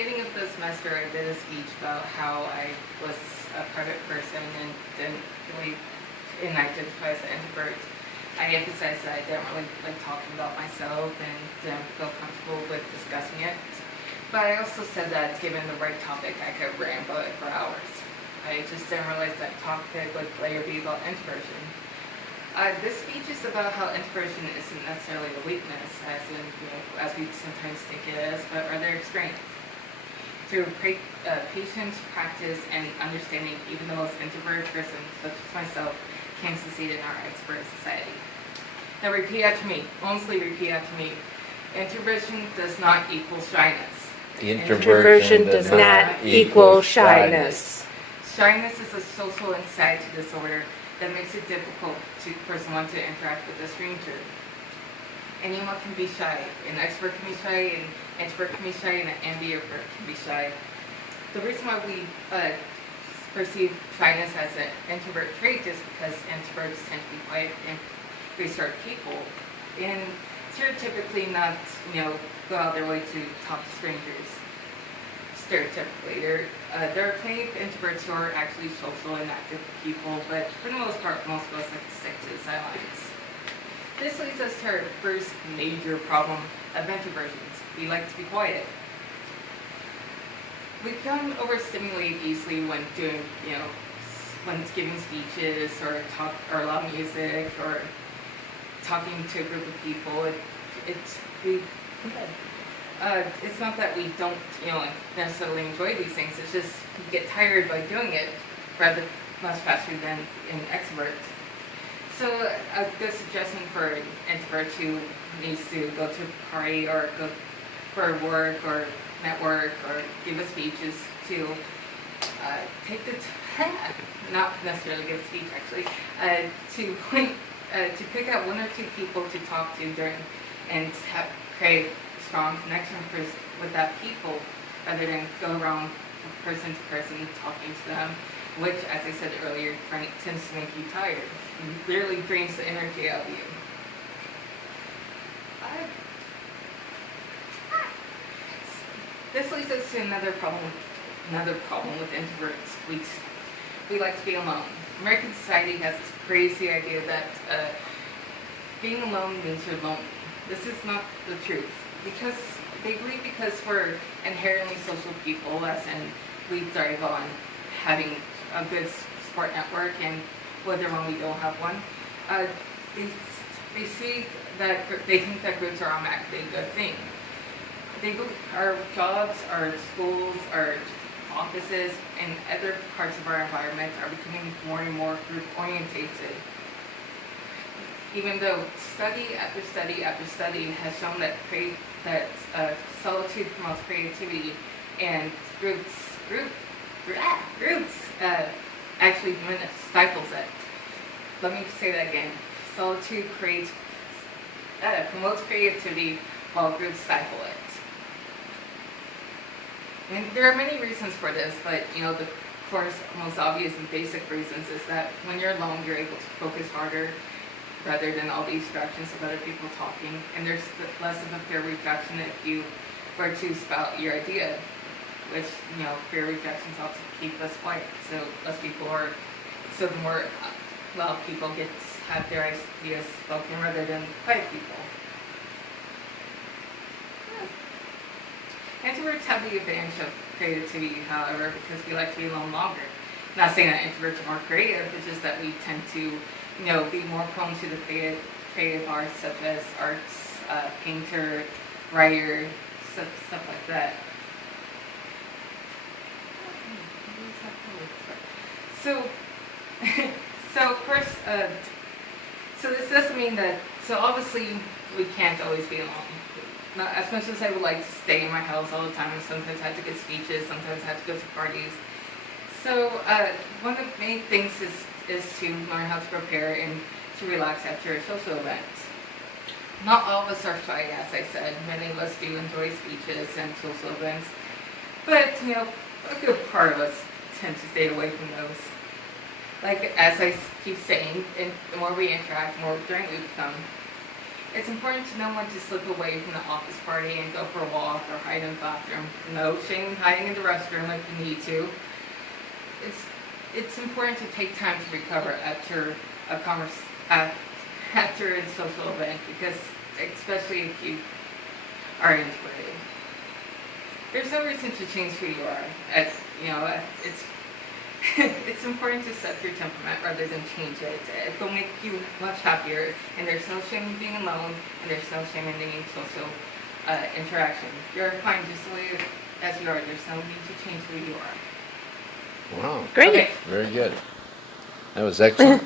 beginning of the semester, I did a speech about how I was a private person and didn't really identify as an introvert. I emphasized that I didn't really like talking about myself and didn't feel comfortable with discussing it. But I also said that given the right topic, I could rant about it for hours. I just didn't realize that topic would later be about introversion. This speech is about how introversion isn't necessarily a weakness, as in, as we sometimes think it is, but rather a strength. Through patience, practice, and understanding, even the most introverted person, such as myself, can succeed in our expert society. Now repeat after me. Honestly, repeat after me. Introversion does not equal shyness. Introversion does not equal shyness. Shyness is a social anxiety disorder that makes it difficult for someone to interact with a stranger. Anyone can be shy. An expert can be shy, an introvert can be shy, and an ambivert can be shy. The reason why we perceive shyness as an introvert trait is because introverts tend to be quiet and reserved people, and stereotypically not, go out their way to talk to strangers. Stereotypically, there are plenty of introverts who are actually social and active people, but for the most part, most of us like to stick to the sidelines. This leads us to our first major problem of introversions. We like to be quiet. We become overstimulated easily when doing, when giving speeches or loud music or talking to a group of people. It's not that we don't, necessarily enjoy these things. It's just we get tired by doing it rather much faster than an extrovert. So a good suggestion for an introvert who needs to go to a party or go for work or network or give a speech is to take the not necessarily give a speech actually, to pick out one or two people to talk to during and create strong connection with that people rather than go around person to person talking to them, which, as I said earlier, tends to make you tired. It literally drains the energy out of you. This leads us to another problem with introverts. We like to be alone. American society has this crazy idea that being alone means you're lonely. This is not the truth. Because they believe because we're inherently social people, as in we thrive on having a good support network, and whether when we don't have one, they see that they think that groups are automatically a good thing. Our jobs, our schools, our offices, and other parts of our environment are becoming more and more group orientated. Even though study after study after study has shown that solitude promotes creativity and groups actually stifles it. Let me say that again. Solitude promotes creativity while groups stifle it. And there are many reasons for this, but the of course most obvious and basic reasons is that when you're alone, you're able to focus harder rather than all the distractions of other people talking, and there's less of a fear of rejection if you were to spout your idea, which, fear of rejection helps keep us quiet, so the more people have their ideas spoken rather than quiet people. Introverts have the advantage of creativity, however, because we like to be alone longer. Not saying that introverts are more creative, it's just that we tend to be more prone to the creative arts, such as arts, painter, writer, stuff like that. So of course, so this doesn't mean that. So obviously, we can't always be alone. Not as much as I would like to stay in my house all the time. Sometimes I have to give speeches. Sometimes I have to go to parties. So one of the main things is to learn how to prepare and to relax after a social event. Not all of us are shy, as I said. Many of us do enjoy speeches and social events, but a good part of us tend to stay away from those. Like as I keep saying, the more we interact, the more drained we become. It's important to know when to slip away from the office party and go for a walk or hide in the bathroom. No shame in hiding in the restroom if you need to. It's important to take time to recover after after a social event, because especially if you are introverted. There's no reason to change who you are. It's important to set your temperament rather than change it. It'll make you much happier, and there's no shame in being alone, and there's no shame in needing social interaction. You're fine just the way as you are. There's no need to change who you are. Wow. Great. Okay. Very good. That was excellent.